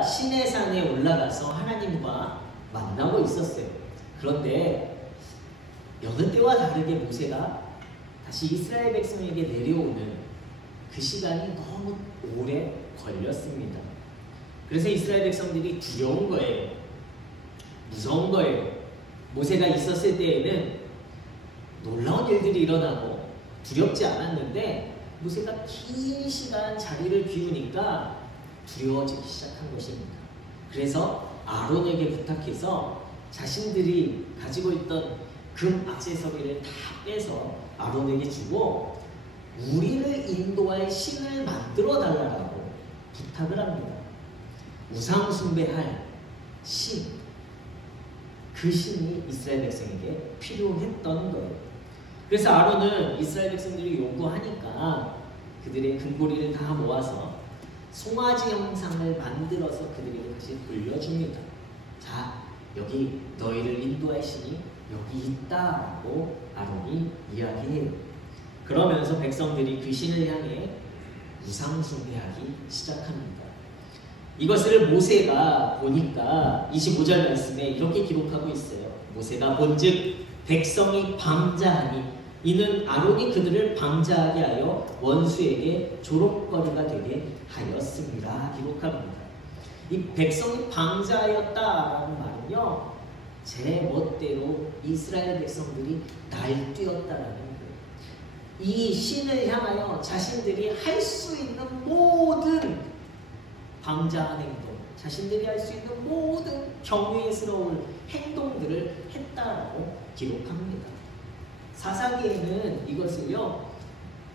모세가 시내산에 올라가서 하나님과 만나고 있었어요. 그런데 여느 때와 다르게 모세가 다시 이스라엘 백성에게 내려오는 그 시간이 너무 오래 걸렸습니다. 그래서 이스라엘 백성들이 두려운 거예요. 무서운 거예요. 모세가 있었을 때에는 놀라운 일들이 일어나고 두렵지 않았는데 모세가 긴 시간 자리를 비우니까 두려워지기 시작한 것입니다. 그래서 아론에게 부탁해서 자신들이 가지고 있던 금 액세서리를 다 빼서 아론에게 주고 우리를 인도할 신을 만들어 달라고 부탁을 합니다. 우상 숭배할 신, 그 신이 이스라엘 백성에게 필요했던 거예요. 그래서 아론은 이스라엘 백성들이 요구하니까 그들의 금고리를 다 모아서 송아지 형상을 만들어서 그들에게 다시 돌려줍니다. 자, 여기 너희를 인도할 신이 여기 있다라고 아론이 이야기해요. 그러면서 백성들이 그 신을 향해 우상 숭배하기 시작합니다. 이것을 모세가 보니까 25절 말씀에 이렇게 기록하고 있어요. 모세가 본즉 백성이 방자하니 이는 아론이 그들을 방자하게 하여 원수에게 조롱거리가 되게 하였습니다. 기록합니다. 이 백성이 방자하였다라는 말은요, 제 멋대로 이스라엘 백성들이 날뛰었다라는 거예요. 이 신을 향하여 자신들이 할 수 있는 모든 방자한 행동, 자신들이 할 수 있는 모든 경외스러운 행동들을 했다라고 기록합니다. 사사기에는 이것을요,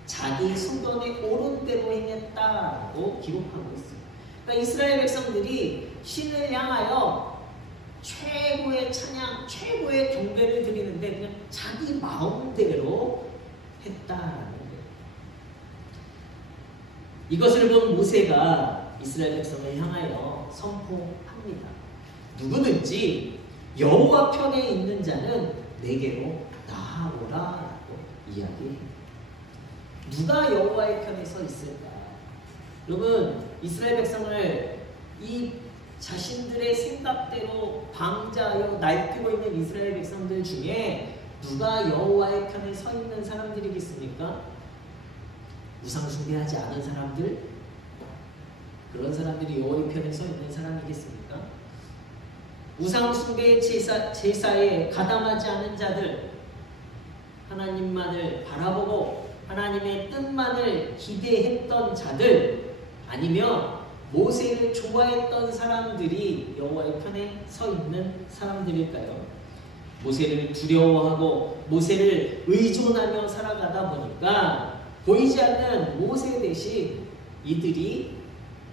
자기 소견에 옳은 대로 행했다라고 기록하고 있습니다. 그러니까 이스라엘 백성들이 신을 향하여 최고의 찬양, 최고의 경배를 드리는데 그냥 자기 마음대로 했다라는 거예요. 이것을 본 모세가 이스라엘 백성을 향하여 선포합니다. 누구든지 여호와 편에 있는 자는 내게로 나아오라라고 이야기해요. 누가 여호와의 편에 서 있을까? 여러분, 이스라엘 백성을 이 자신들의 생각대로 방자하여 날뛰고 있는 이스라엘 백성들 중에 누가 여호와의 편에 서 있는 사람들이겠습니까? 우상 숭배하지 않은 사람들? 그런 사람들이 여호와의 편에 서 있는 사람이겠습니까? 우상 숭배의 제사에 가담하지 않은 자들, 하나님만을 바라보고 하나님의 뜻만을 기대했던 자들, 아니면 모세를 좋아했던 사람들이 여호와의 편에 서 있는 사람들일까요? 모세를 두려워하고 모세를 의존하며 살아가다 보니까 보이지 않는 모세 대신 이들이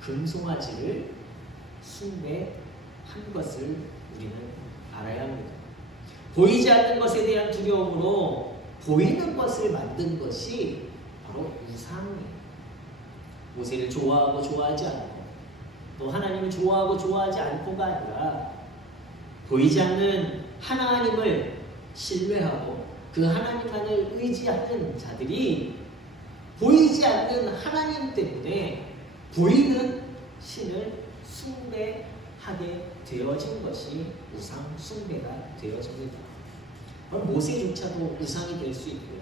금송아지를 숭배한 것을 우리는 알아야 합니다. 보이지 않는 것에 대한 두려움으로 보이는 것을 만든 것이 바로 우상이에요. 모세를 좋아하고 좋아하지 않고 또 하나님을 좋아하고 좋아하지 않고가 아니라 보이지 않는 하나님을 신뢰하고 그 하나님만을 의지하는 자들이 보이지 않는 하나님 때문에 보이는 신을 숭배하게 되어진 것이 우상 숭배가 되어집니다. 모세조차도 우상이 될 수 있고요.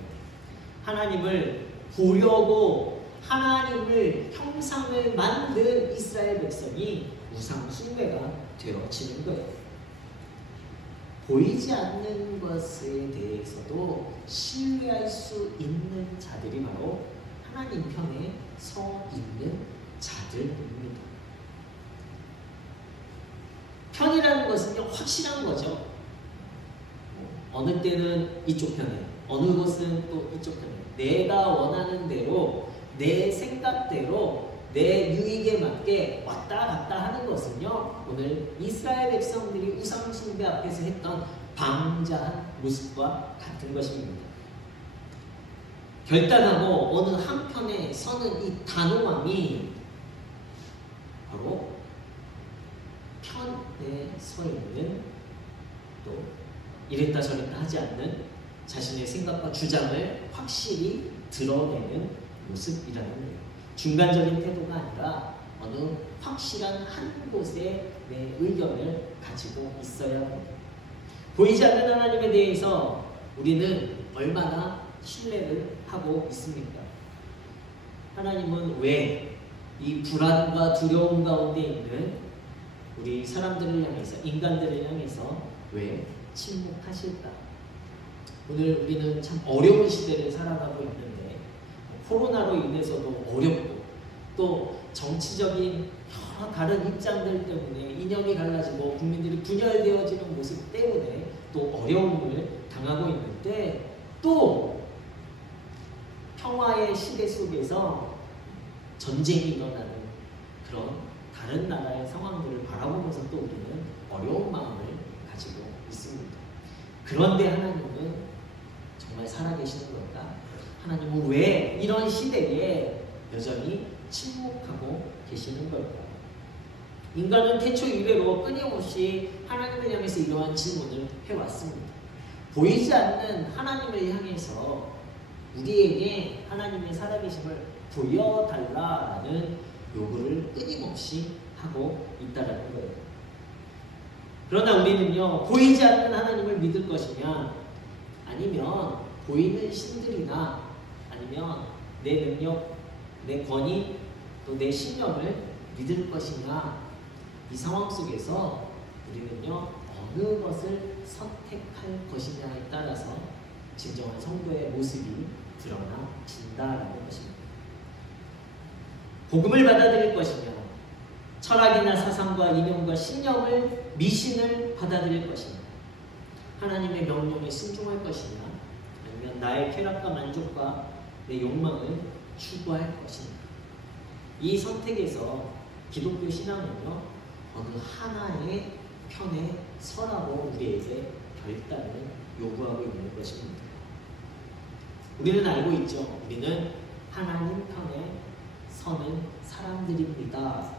하나님을 보려고 하나님을 형상을 만든 이스라엘 백성이 우상 숭배가 되어지는 거예요. 보이지 않는 것에 대해서도 신뢰할 수 있는 자들이 바로 하나님 편에 서 있는 자들입니다. 편이라는 것은요, 확실한 거죠. 어느 때는 이쪽 편에, 어느 곳은 또 이쪽 편에. 내가 원하는 대로, 내 생각대로, 내 유익에 맞게 왔다 갔다 하는 것은요, 오늘 이스라엘 백성들이 우상 숭배 앞에서 했던 방자한 모습과 같은 것입니다. 결단하고 어느 한편에 서는 이 단호함이 바로 편에 서 있는, 또 이랬다 저랬다 하지 않는 자신의 생각과 주장을 확실히 드러내는 모습이라는 거예요. 중간적인 태도가 아니라 어느 확실한 한 곳에 내 의견을 가지고 있어야 합니다. 보이지 않는 하나님에 대해서 우리는 얼마나 신뢰를 하고 있습니까? 하나님은 왜 이 불안과 두려움 가운데 있는 우리 사람들을 향해서, 인간들을 향해서 왜 침묵하실까? 오늘 우리는 참 어려운 시대를 살아가고 있는데 코로나로 인해서도 어렵고 또 정치적인 여러 다른 입장들 때문에 이념이 갈라지고 국민들이 분열되어지는 모습 때문에 또 어려움을 당하고 있는데 또 평화의 시대 속에서 전쟁이 일어나는 그런 다른 나라의 상황들을 바라보면서 또 우리는 어려운 마음을 가지고 있습니다. 그런데 하나님은 정말 살아계시는 걸까? 하나님은 왜 이런 시대에 여전히 침묵하고 계시는 걸까? 인간은 태초 이래로 끊임없이 하나님을 향해서 이러한 질문을 해왔습니다. 보이지 않는 하나님을 향해서 우리에게 하나님의 살아계심을 보여달라는 요구를 끊임없이 하고 있다는 거예요. 그러나 우리는요, 보이지 않는 하나님을 믿을 것이냐, 아니면 보이는 신들이나 아니면 내 능력, 내 권위, 또 내 신념을 믿을 것이냐, 이 상황 속에서 우리는요, 어느 것을 선택할 것이냐에 따라서 진정한 성도의 모습이 드러나진다라는 것입니다. 복음을 받아들일 것이냐, 철학이나 사상과 이념과 신념을, 미신을 받아들일 것이냐, 하나님의 명령에 순종할 것이냐, 아니면 나의 쾌락과 만족과 내 욕망을 추구할 것이냐. 이 선택에서 기독교 신앙은요, 어느 하나의 편에 서라고 우리에게 결단을 요구하고 있는 것입니다. 우리는 알고 있죠. 우리는 하나님 편에 서는 사람들입니다.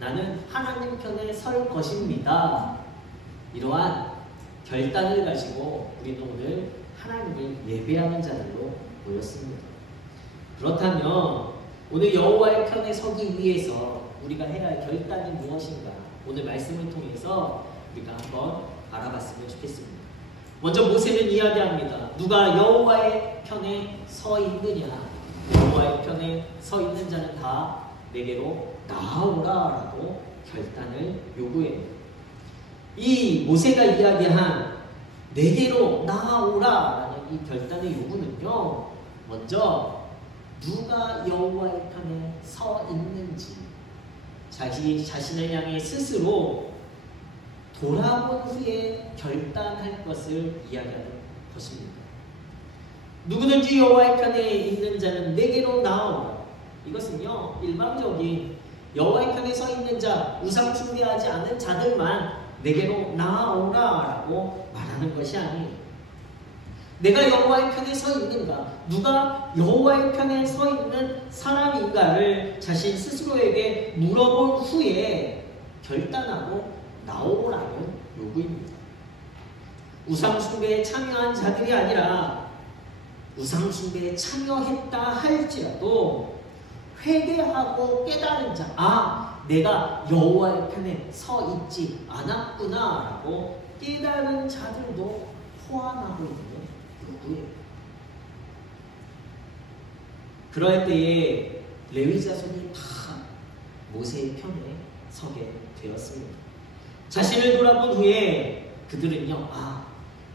나는 하나님 편에 설 것입니다. 이러한 결단을 가지고 우리는 오늘 하나님을 예배하는 자들로 모였습니다. 그렇다면 오늘 여호와의 편에 서기 위해서 우리가 해야 할 결단이 무엇인가? 오늘 말씀을 통해서 우리가 한번 알아봤으면 좋겠습니다. 먼저 모세는 이야기합니다. 누가 여호와의 편에 서 있느냐? 여호와의 편에 서 있는 자는 다 내게로 나아오라라고 결단을 요구해요. 이 모세가 이야기한 내게로 나아오라라는 이 결단의 요구는요, 먼저 누가 여호와의 편에 서 있는지 자신을 향해 스스로 돌아본 후에 결단할 것을 이야기하는 것입니다. 누구든지 여호와의 편에 있는 자는 내게로 나오라. 이것은요, 일방적인 여호와의 편에 서 있는 자, 우상 숭배하지 않은 자들만 내게로 나오라라고 말하는 것이 아니에요. 내가 여호와의 편에 서 있는가? 누가 여호와의 편에 서 있는 사람인가를 자신 스스로에게 물어본 후에 결단하고 나오라는 요구입니다. 우상 숭배에 참여한 자들이 아니라 우상 숭배에 참여했다 할지라도 회개하고 깨달은 자, 내가 여호와의 편에 서 있지 않았구나라고 깨달은 자들도 포함하고 있는 요구예요. 그럴 때에 레위 자손이 다 모세의 편에 서게 되었습니다. 자신을 돌아본 후에 그들은요,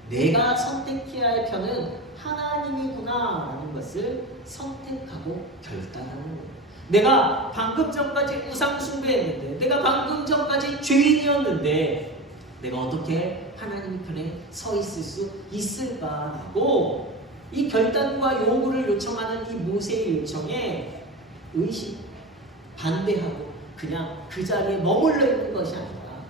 내가 선택해야 할 편은 하나님이구나 라는 것을 선택하고 결단하는 거예요. 내가 방금 전까지 우상 숭배했는데, 내가 방금 전까지 죄인이었는데 내가 어떻게 하나님 편에 서 있을 수 있을까라고 이 결단과 요구를 요청하는 이 모세의 요청에 의심, 반대하고 그냥 그 자리에 머물러 있는 것이 아니라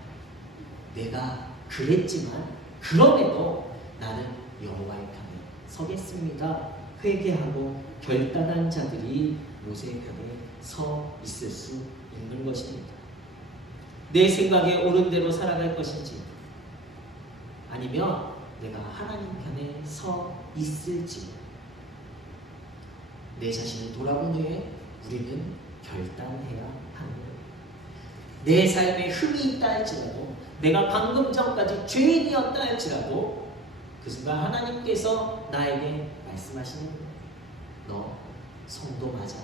내가 그랬지만 그럼에도 나는 여호와의 편에 서겠습니다. 회개하고 결단한 자들이 모세의 편에 서 있을 수 있는 것입니다. 내 생각에 옳은 대로 살아갈 것인지, 아니면 내가 하나님 편에 서 있을지, 내 자신을 돌아본 후에 우리는 결단해야 하는 거예요. 내 삶에 흠이 있다 할지라도, 내가 방금 전까지 죄인이었다 할지라도 그 순간 하나님께서 나에게 말씀하시는 거예요. 너 성도 맞아?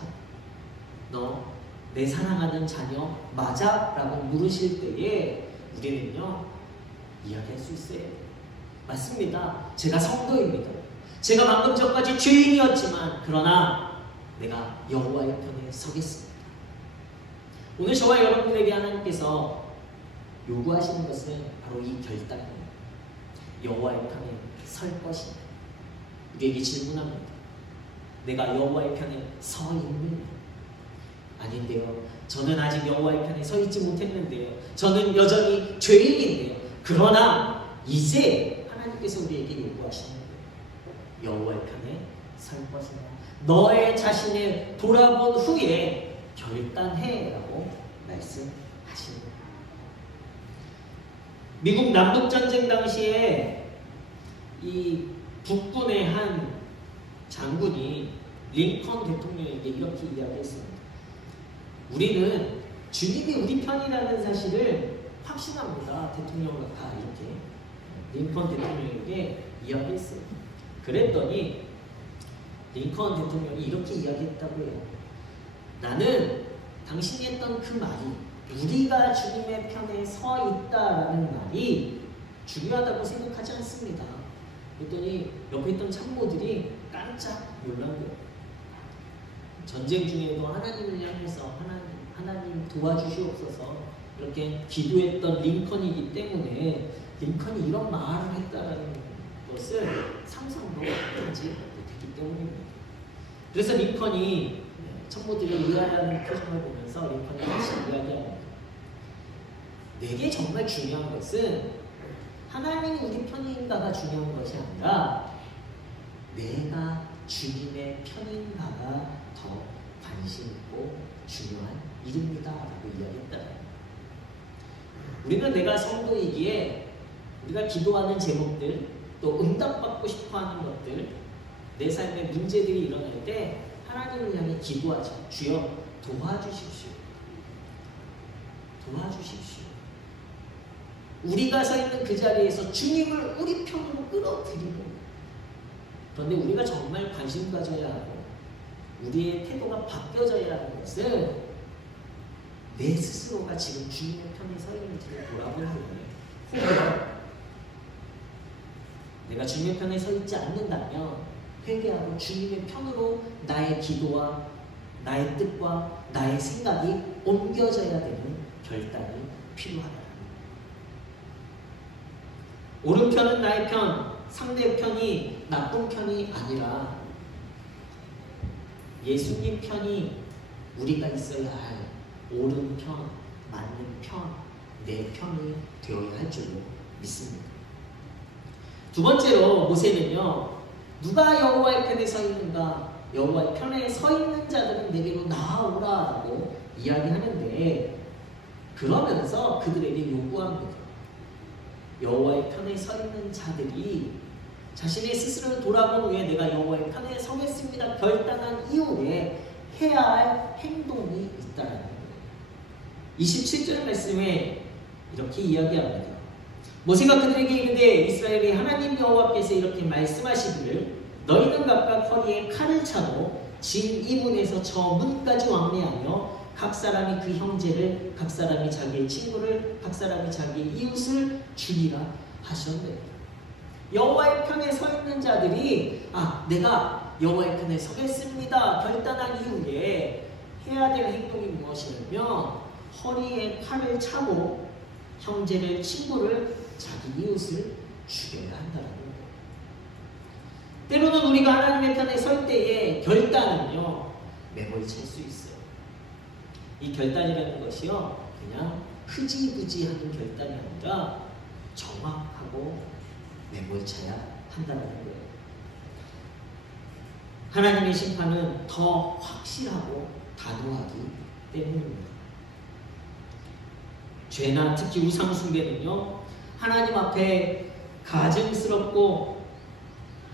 너 내 사랑하는 자녀 맞아? 라고 물으실 때에 우리는요 이야기할 수 있어요. 맞습니다. 제가 성도입니다. 제가 방금 전까지 죄인이었지만 그러나 내가 여호와의 편에 서겠습니다. 오늘 저와 여러분들에게 하나님께서 요구하시는 것은 바로 이 결단입니다. 여호와의 편에 설 것입니다. 우리에게 질문합니다. 내가 여호와의 편에 서 있느냐? 아닌데요. 저는 아직 여호와의 편에 서 있지 못했는데요. 저는 여전히 죄인인데요. 그러나 이제 하나님께서 우리에게 요구하시는 거예요. 여호와의 편에 설 것이냐? 너의 자신을 돌아본 후에 결단해라고 말씀하시는 거예요. 미국 남북전쟁 당시에 이 북군의 한 장군이 링컨 대통령에게 이렇게 이야기했습니다. 우리는 주님이 우리 편이라는 사실을 확신합니다. 대통령과 다 이렇게 링컨 대통령에게 이야기했어요. 그랬더니 링컨 대통령이 이렇게 이야기했다고 해요. 나는 당신이 했던 그 말이, 우리가 주님의 편에 서 있다라는 말이 중요하다고 생각하지 않습니다. 그랬더니 옆에 있던 참모들이 깜짝 놀란 거예요. 전쟁 중에도 하나님을 향해서 하나님 도와주시옵소서 이렇게 기도했던 링컨이기 때문에 링컨이 이런 말을 했다라는 것을 상상도 하지 못했기 때문입니다. 그래서 링컨이 청모들이 의아한 표정을 보면서 링컨이 다시 이야기합니다. 내게 정말 중요한 것은 하나님이 우리 편인가가 중요한 것이 아니라 내가 주님의 편인가가 더 관심 있고 중요한 일입니다 라고 이야기했다. 우리는 내가 성도이기에 우리가 기도하는 제목들, 또 응답받고 싶어하는 것들, 내 삶에 문제들이 일어날 때 하나님을 향해 기도하자. 주여 도와주십시오. 도와주십시오. 우리가 서 있는 그 자리에서 주님을 우리 편으로 끌어들이고, 그런데 우리가 정말 관심 가져야 하고 우리의 태도가 바뀌어져야 하는 것은 내 스스로가 지금 주님의 편에 서 있는지를 돌아보는 거예요. 내가 주님의 편에 서 있지 않는다면 회개하고 주님의 편으로 나의 기도와 나의 뜻과 나의 생각이 옮겨져야 되는 결단이 필요하다. 옳은 편은 나의 편, 상대 편이 나쁜 편이 아니라 예수님 편이 우리가 있어야 할 옳은 편, 맞는 편, 내 편이 되어야 할 줄로 믿습니다. 두 번째로 모세는요, 누가 여호와의 편에 서 있는가? 여호와의 편에 서 있는 자들은 내게로 나아오라라고 이야기하는데, 그러면서 그들에게 요구합니다. 여호와의 편에 서 있는 자들이 자신의 스스로를 돌아본 후에 내가 여호와의 편에 서겠습니다 결단한 이후에 해야 할 행동이 있다는 거예요. 27절 말씀에 이렇게 이야기합니다. 모세가 그들에게 이르되 이스라엘의 하나님 여호와께서 이렇게 말씀하시기를 너희는 각각 허리에 칼을 차고 진 이 문에서 저 문까지 왕래하며 각 사람이 그 형제를, 각 사람이 자기의 친구를, 각 사람이 자기의 이웃을 죽이라 하셨습니다. 여호와의 편에 서 있는 자들이 내가 여호와의 편에 서겠습니다 결단한 이후에 해야 될 행동이 무엇이냐면 허리에 칼을 차고 형제를, 친구를, 자기 이웃을 죽여야 한다는 거예요. 때로는 우리가 하나님의 편에 설 때의 결단은요 매몰 찰 수 있어요. 이 결단이라는 것이요 그냥 흐지부지하는 결단이 아니라 정확하고 매몰차야 한다는 거예요. 하나님의 심판은 더 확실하고 단호하기 때문입니다. 죄나 특히 우상숭배는요 하나님 앞에 가증스럽고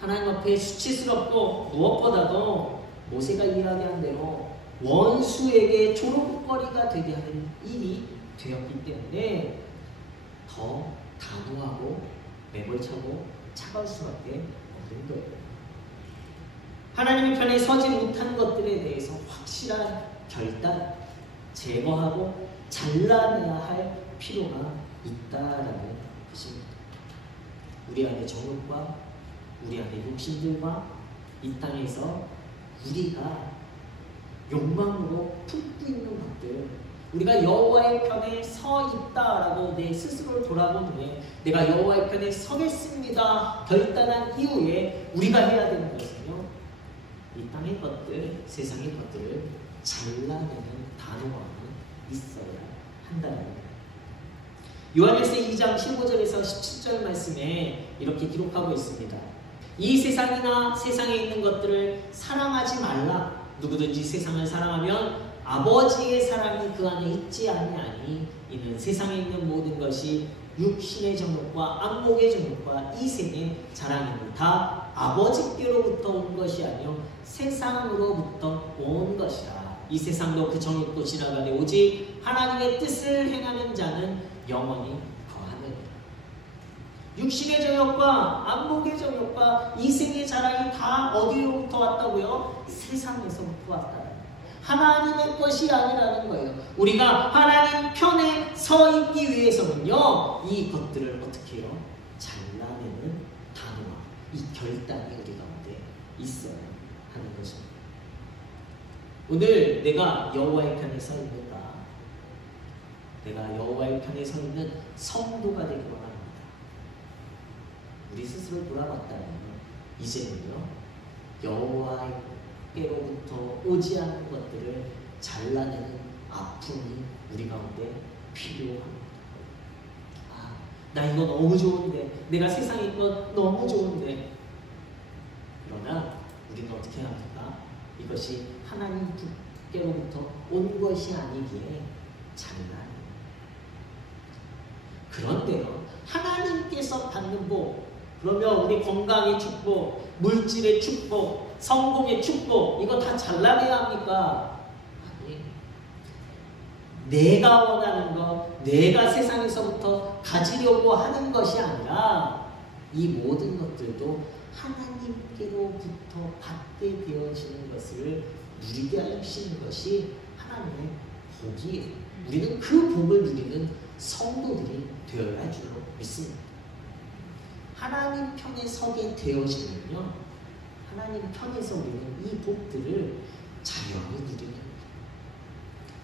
하나님 앞에 수치스럽고 무엇보다도 모세가 이야기한 대로 원수에게 조롱거리가 되게 하는 일이 되었기 때문에 더 단호하고 매몰차고 차가울 수밖에 없는 거예요. 하나님의 편에 서지 못한 것들에 대해서 확실한 결단, 제거하고 잘라내야 할 필요가 있다라는 것입니다. 우리 안의 정욕과 우리 안의 욕심들과 이 땅에서 우리가 욕망으로 품고 있는 것들, 우리가 여호와의 편에 서 있다라고 내 스스로를 돌아본 후에 내가 여호와의 편에 서겠습니다 결단한 이후에 우리가 해야 되는 것은요, 이 땅의 것들, 세상의 것들을 잘라내는 단호함이 있어야 한다는 거예요. 요한일서 2장 15절에서 17절 말씀에 이렇게 기록하고 있습니다. 이 세상이나 세상에 있는 것들을 사랑하지 말라. 누구든지 세상을 사랑하면 아버지의 사랑이 그 안에 있지 아니하니 이는 세상에 있는 모든 것이 육신의 정욕과 안목의 정욕과 이생의 자랑이니 다 아버지께로부터 온 것이 아니요 세상으로부터 온 것이라. 이 세상도 그 정욕도 지나가되 오직 하나님의 뜻을 행하는 자는 영원히 거하느니라. 육신의 정욕과 안목의 정욕과 이생의 자랑이 다 어디로부터 왔다고요? 세상에서부터 왔다. 하나님의 것이 아니라는 거예요. 우리가 하나님 편에 서 있기 위해서는요, 이 것들을 어떻게 해요? 잘라내는 단호함, 이 결단이 우리 가운데 있어야 하는 것입니다. 오늘 내가 여호와의 편에 서 있는가? 내가 여호와의 편에 서 있는 성도가 되기로 합니다. 우리 스스로 돌아봤다면 이제는요, 여호와께로부터 오지 않는 것들을 잘라내는 아픔이 우리 가운데 필요합니다. 아, 나 이거 너무 좋은데, 내가 세상에 있건 너무 좋은데. 그러나 우리는 어떻게 합니까? 이것이 하나님께로부터 온 것이 아니기에 잘라내는. 그런데요, 하나님께서 받는 복, 그러면 우리 건강의 축복, 물질의 축복, 성공의 축복, 이거 다 잘라내야 합니까? 아니, 내가 원하는 것, 내가 세상에서부터 가지려고 하는 것이 아니라 이 모든 것들도 하나님께로부터 받게 되어지는 것을 누리게 하시는 것이 하나님의 복이에요. 우리는 그 복을 누리는 성도들이 되어야 할 줄로 믿습니다. 하나님 편에 서게 되어지면요, 하나님 편에서 우리는 이 복들을 자연히 누리는 거예요.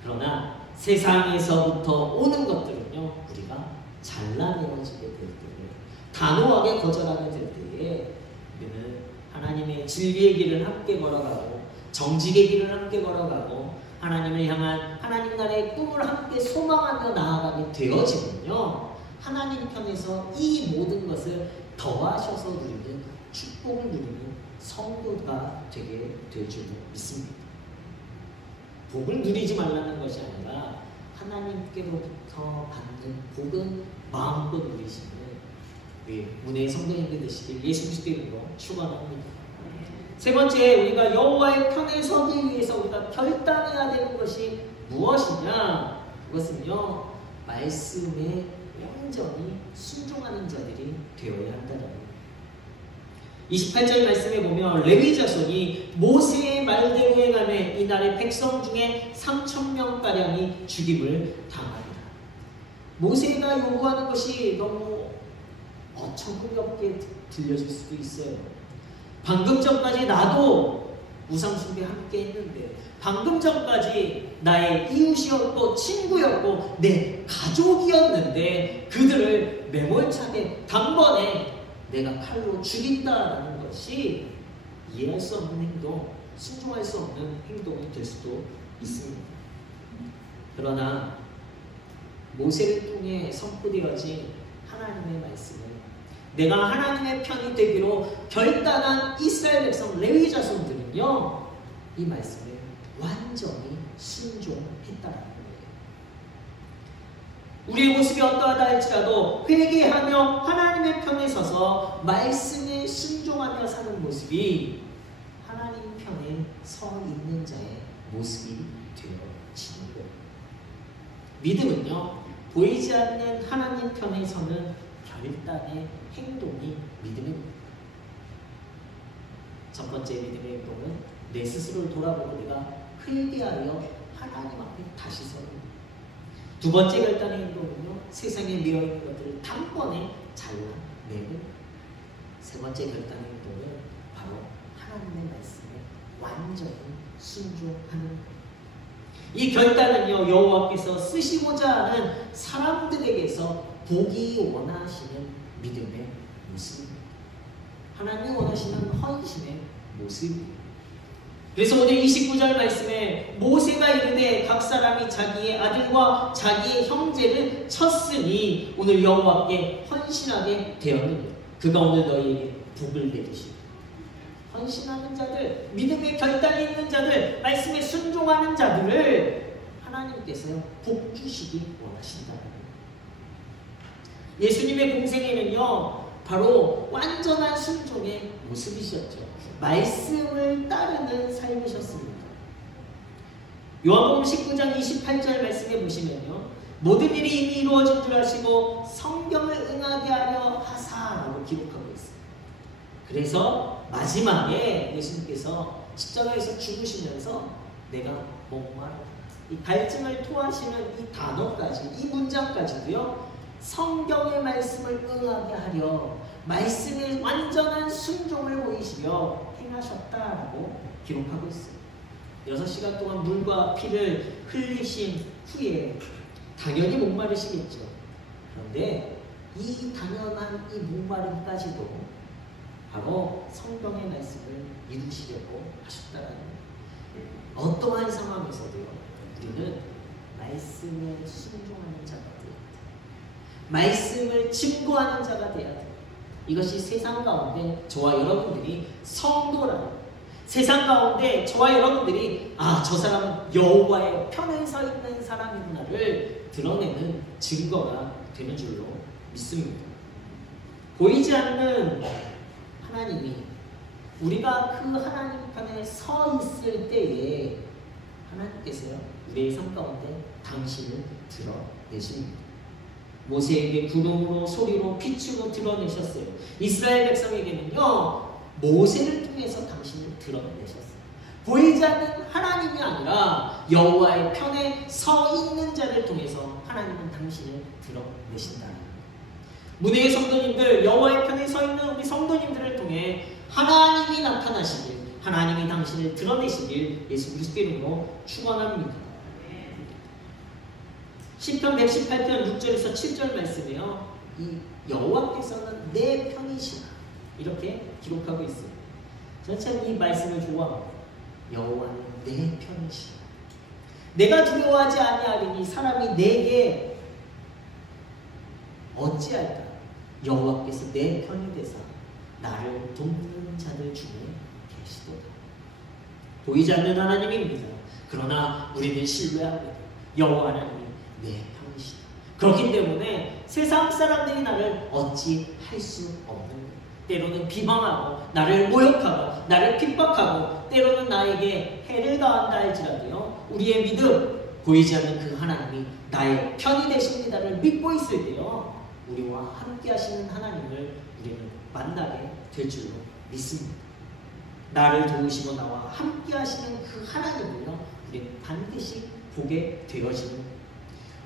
그러나 세상에서부터 오는 것들은요, 우리가 잘라내어지게 될 때에, 단호하게 거절하게 될 때에 우리는 하나님의 진리의 길을 함께 걸어가고 정직의 길을 함께 걸어가고 하나님을 향한 하나님 나라의 꿈을 함께 소망하며 나아가게 되어지면요, 하나님 편에서 이 모든 것을 더하셔서 누리는 축복을 누리는 성도가 되게 될 줄 믿습니다. 복을 누리지 말라는 것이 아니라 하나님께로부터 받는 복은 마음껏 누리시는 우리 문혜의 성도님들 되시길 예수 그리스도 이름으로 축원합니다. 세 번째, 우리가 여호와의 편에 서기 위해서 우리가 결단해야 되는 것이 무엇이냐? 그것은요, 말씀에 온전히 순종하는 자들이 되어야 한다는 거예요. 28절 말씀에 보면 레위 자손이 모세의 말대로 행하매 이날의 백성 중에 3,000명가량이 죽임을 당하리라. 모세가 요구하는 것이 너무 어처구니없게 들려질 수도 있어요. 방금 전까지 나도 우상숭배 함께 했는데, 방금 전까지 나의 이웃이었고 친구였고 내 가족이었는데 그들을 매몰차게 단번에 내가 칼로 죽인다라는 것이 이해할 수 없는 행동, 순종할 수 없는 행동이 될 수도 있습니다. 그러나 모세를 통해 선포되어진 하나님의 말씀은 내가 하나님의 편이 되기로 결단한 이스라엘 백성 레위 자손들은요, 이 말씀을 완전히 순종했다라는 거예요. 우리의 모습이 어떠하다 할지라도 회개하며 하나님의 편에 서서 말씀에 순종하며 사는 모습이 하나님 편에 서 있는 자의 모습이 되어지는 거예요. 믿음은요, 보이지 않는 하나님 편에 서는 결단의 행동이 믿음입니다. 첫 번째 믿음의 행동은 내 스스로를 돌아보고 내가 회개하여 하나님 앞에 다시 서는 것. 두 번째 결단의 행동은요, 세상에 미어있는 것들을 단번에 잘라내는. 세 번째 결단의 행동은 바로 하나님의 말씀에 완전히 순종하는 것. 이 결단은요, 여호와께서 쓰시고자 하는 사람들에게서 보기 원하시는 믿음의 모습입니다. 하나님이 원하시는 헌신의 모습입니다. 그래서 오늘 29절 말씀에 모세가 이르되 각 사람이 자기의 아들과 자기의 형제를 쳤으니 오늘 여호와께 헌신하게 되었느니라. 그가 오늘 너희에게 복을 내리시리라. 헌신하는 자들, 믿음의 결단이 있는 자들, 말씀에 순종하는 자들을 하나님께서 복 주시기 원하신다. 예수님의 공생애는요, 바로 완전한 순종의 모습이셨죠. 말씀을 따르는 삶이셨습니다. 요한복음 19장 28절 말씀에 보시면요, 모든 일이 이미 이루어진 줄 아시고 성경을 응하게 하려 하사라고 기록하고 있습니다. 그래서 마지막에 예수님께서 십자가에서 죽으시면서 내가 목마르다, 이 갈증을 토하시는 이 단어까지, 이 문장까지도요, 성경의 말씀을 응하게 하려 말씀의 완전한 순종을 보이시려 행하셨다라고 기록하고 있어요. 6시간 동안 물과 피를 흘리신 후에 당연히 목마르시겠죠. 그런데 이 당연한 이 목마름까지도 바로 성경의 말씀을 이루시려고 하셨다는 거예요. 어떠한 상황에서도요, 우리는 말씀에 순종하는 자가 되어야 돼요. 말씀을 증거하는 자가 되어야 돼요. 이것이 세상 가운데 저와 여러분들이 성도라는, 세상 가운데 저와 여러분들이 저 사람은 여호와의 편에 서 있는 사람이구나를 드러내는 증거가 되는 줄로 믿습니다. 보이지 않는 하나님이 우리가 그 하나님 편에 서 있을 때에 하나님께서요, 우리의 삶 가운데 당신을 드러내십니다. 모세에게 구름으로, 소리로, 빛으로 드러내셨어요. 이스라엘 백성에게는요, 모세를 통해서 당신을 드러내셨어요. 보이지 않는 하나님이 아니라 여호와의 편에 서 있는 자를 통해서 하나님은 당신을 드러내신다. 문혜의 성도님들, 여호와의 편에 서 있는 우리 성도님들을 통해 하나님이 나타나시길, 하나님이 당신을 드러내시길 예수 그리스도 이름으로 축원합니다. 시편 118편 6절에서 7절 말씀에요, 이 여호와께서는 내 편이시다 이렇게 기록하고 있어요. 저는 참 이 말씀을 좋아합니다. 여호와는 내 편이시다. 내가 두려워하지 아니하리니 사람이 내게 어찌할까? 여호와께서 내 편이 되사 나를 돕는 자들 중에 계시도다. 보이지 않는 하나님입니다. 그러나 우리는 신뢰합니다. 여호와 하나님이 내 편이시다. 그렇기 때문에 세상 사람들이 나를 어찌 할 수 없는 거예요. 때로는 비방하고 나를 모욕하고 나를 핍박하고 때로는 나에게 해를 가한다 할지라도요, 우리의 믿음, 보이지 않는 그 하나님이 나의 편이 되십니다를 믿고 있을 때요, 우리와 함께 하시는 하나님을 우리는 만나게 될 줄로 믿습니다. 나를 도우시고 나와 함께 하시는 그 하나님을요, 우리는 반드시 보게 되어지는,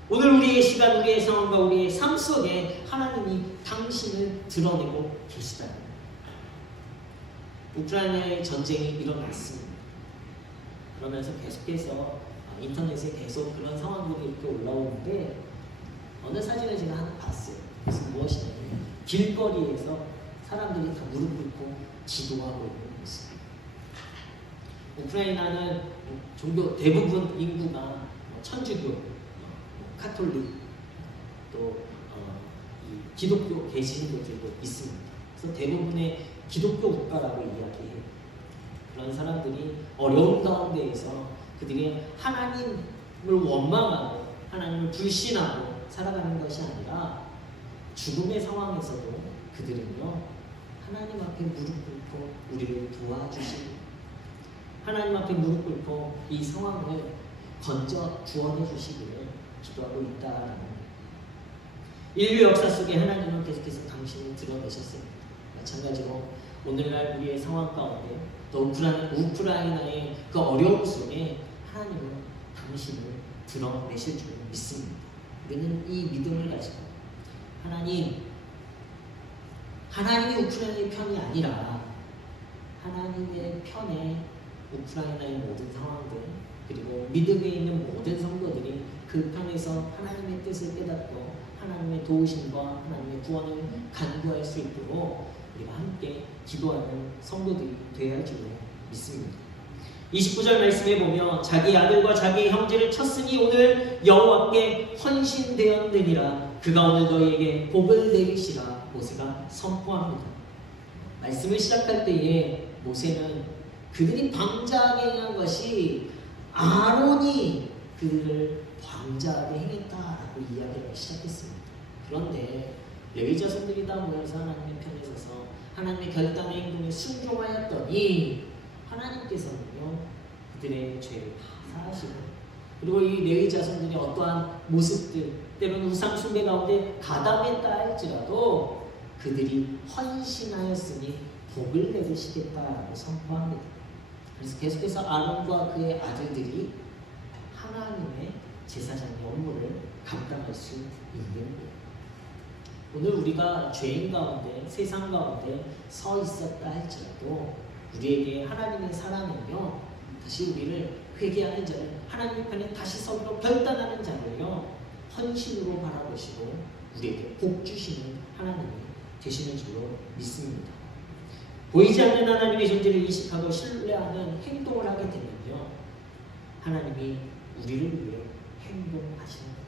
오늘 우리의 시간, 우리의 상황과 우리의 삶 속에 하나님이 당신을 드러내고 계시다. 우크라이나의 전쟁이 일어났습니다. 그러면서 계속해서 인터넷에 계속 그런 상황들이 이렇게 올라오는데, 어느 사진을 제가 하나 봤어요. 그래서 무엇이냐면 길거리에서 사람들이 다 무릎 꿇고 기도하고 있는 모습. 우크라이나는 종교 대부분 인구가 천주교, 카톨릭, 또 기독교 개신교들도 있습니다. 그래서 대부분의 기독교 국가라고 이야기해요. 그런 사람들이 어려운 가운데에서 그들이 하나님을 원망하고 하나님을 불신하고 살아가는 것이 아니라 죽음의 상황에서도 그들은요, 하나님 앞에 무릎 꿇고 우리를 도와주시고 하나님 앞에 무릎 꿇고 이 상황을 건져 구원해 주시기를 기도하고 있다라는 거예요. 인류 역사 속에 하나님은 계속해서 당신을 드러내셨습니다. 마찬가지로 오늘날 우리의 상황 가운데 또 우크라이나의 그 어려움 속에 하나님은 당신을 드러내실 줄 믿습니다. 우리는 이 믿음을 가지고 하나님이 우크라이나의 편이 아니라 하나님의 편에 우크라이나의 모든 상황들 그리고 믿음에 있는 모든 성도들이 그 편에서 하나님의 뜻을 깨닫고 하나님의 도우심과 하나님의 구원을 간구할 수 있도록 우리가 함께 기도하는 성도들이 되어야 할 줄로 믿습니다. 29절 말씀에 보면 자기 아들과 자기 형제를 쳤으니 오늘 여호와께 헌신되었느니라. 그가 오늘 너희에게 복을 내리시라. 모세가 선포합니다. 말씀을 시작할 때에 모세는 그들이 방자하게 행한 것이 아론이 그들을 방자하게 행했다라고 이야기를 시작했습니다. 그런데 레위 자손들이 다 모여서 하나님의 편에 서서 하나님의 결단의 행동에 순종하였더니 하나님께서는요 그들의 죄를 다 사하시고 그리고 이 레위 자손들이 어떠한 모습들 때로는 우상 숭배 가운데 가담했다 할지라도 그들이 헌신하였으니 복을 내리시겠다라고 선포합니다. 그래서 계속해서 아론과 그의 아들들이 하나님의 제사장의 업무를 감당할 수 있는 거예요. 오늘 우리가 죄인 가운데 세상 가운데 서 있었다 할지라도 우리에게 하나님의 사랑은요 다시 우리를 회개하는 자를 하나님 편에 다시 서기로 결단하는 자를요 헌신으로 바라보시고 우리에게 복 주시는 하나님이 되시는 줄로 믿습니다. 보이지 않는 하나님의 존재를 인식하고 신뢰하는 행동을 하게 되면요 하나님이 우리를 위해 행동하시는 거예요.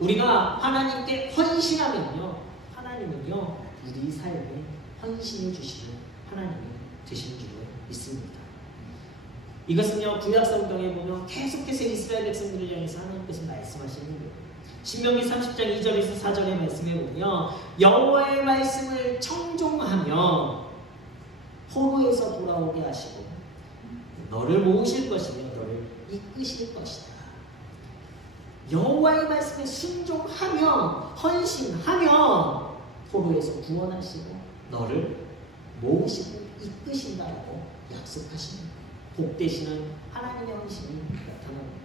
우리가 하나님께 헌신하면요 하나님은요 우리 삶에 헌신해 주시는 하나님이 되시는 줄로 믿습니다. 이것은요 구약 성경에 보면 계속해서 이스라엘 백성들을 향해서 하나님께서 말씀하시는 거예요. 신명기 30장 2절에서 4절의 말씀에 보면 여호와의 말씀을 청종하며 포로에서 돌아오게 하시고 너를 모으실 것이며 너를 이끄실 것이다. 여호와의 말씀에 순종하며 헌신하며 포로에서 구원하시고 너를 모으시고 이끄신다라고 약속하시는 복되시는 하나님의 헌신이 나타납니다.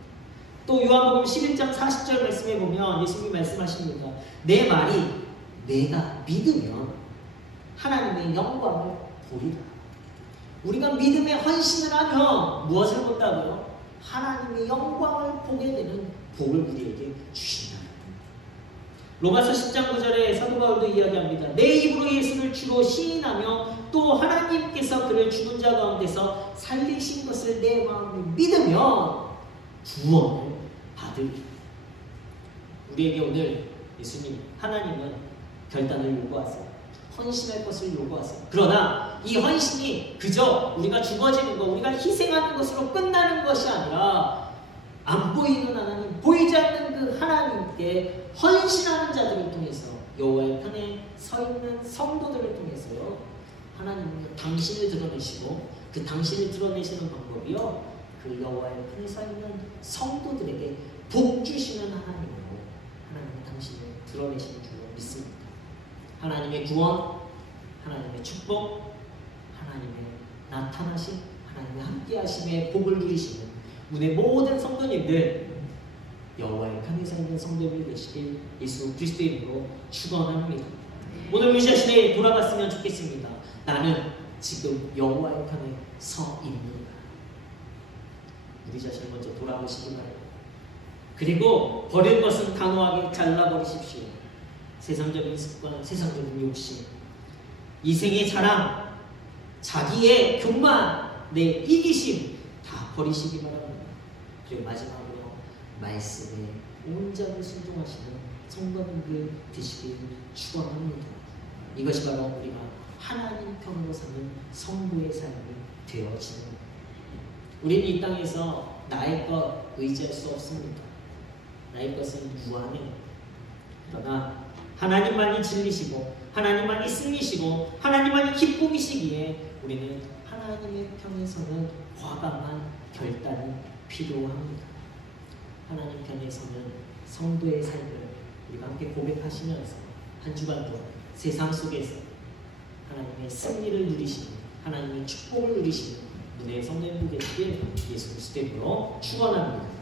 또 요한복음 11장 40절 말씀에 보면 예수님이 말씀하십니다. 내 말이 내가 믿으면 하나님의 영광을 보리라. 우리가 믿음에 헌신을 하면 무엇을 본다고요? 하나님의 영광을 보게 되는 복을 우리에게 주신다. 로마서 10장 9절에 사도 바울도 이야기합니다. 내 입으로 예수를 주로 시인하며 또 하나님께서 그를 죽은 자 가운데서 살리신 것을 내 마음으로 믿으면 구원을 받으리라. 우리에게 오늘 예수님 하나님은 결단을 요구하세요. 헌신할 것을 요구하세요. 그러나 이 헌신이 그저 우리가 죽어지는 것, 우리가 희생하는 것으로 끝나는 것이 아니라 안 보이는 하나님, 보이지 않는 그 하나님께 헌신하는 자들을 통해서 여호와의 편에 서 있는 성도들을 통해서요 하나님은 당신을 드러내시고 그 당신을 드러내시는 방법이요 그 여호와의 편에 서 있는 성도들에게 복 주시는 하나님으로 하나님은 당신을 드러내시는 줄로 믿습니다. 하나님의 구원, 하나님의 축복, 하나님의 나타나심, 하나님의 함께하심의 복을 누리시는 우리 모든 성도님들 여호와의 편에 서 있는 성도님이 되시길 예수 그리스도의 이름으로 축원합니다. 오늘 우리 자신이 돌아봤으면 좋겠습니다. 나는 지금 여호와의 편에 서 있는가? 우리 자신을 먼저 돌아보시기 바랍니다. 그리고 버릴 것은 단호하게 잘라버리십시오. 세상적인 습관, 세상적인 욕심, 이생의 자랑, 자기의 교만, 내 이기심 다 버리시기 바랍니다. 그리고 마지막으로 말씀에 온전히 순종하시는 성도님들 되시길 축원합니다. 이것이 바로 우리가 하나님 편으로 사는 성도의 삶이 되어지는 겁니다. 우리는 이 땅에서 나의 것 의지할 수 없습니다. 나의 것은 무한해. 그러나 하나님만이 진리시고 하나님만이 승리시고 하나님만이 기쁨이시기에 우리는 하나님의 편에서는 과감한 결단이 필요합니다. 하나님 편에서는 성도의 삶을 우리가 함께 고백하시면서 한 주간도 세상 속에서 하나님의 승리를 누리시는, 하나님의 축복을 누리시는 은혜의 성도님들 되시길 예수 그리스도 이름으로 축원합니다.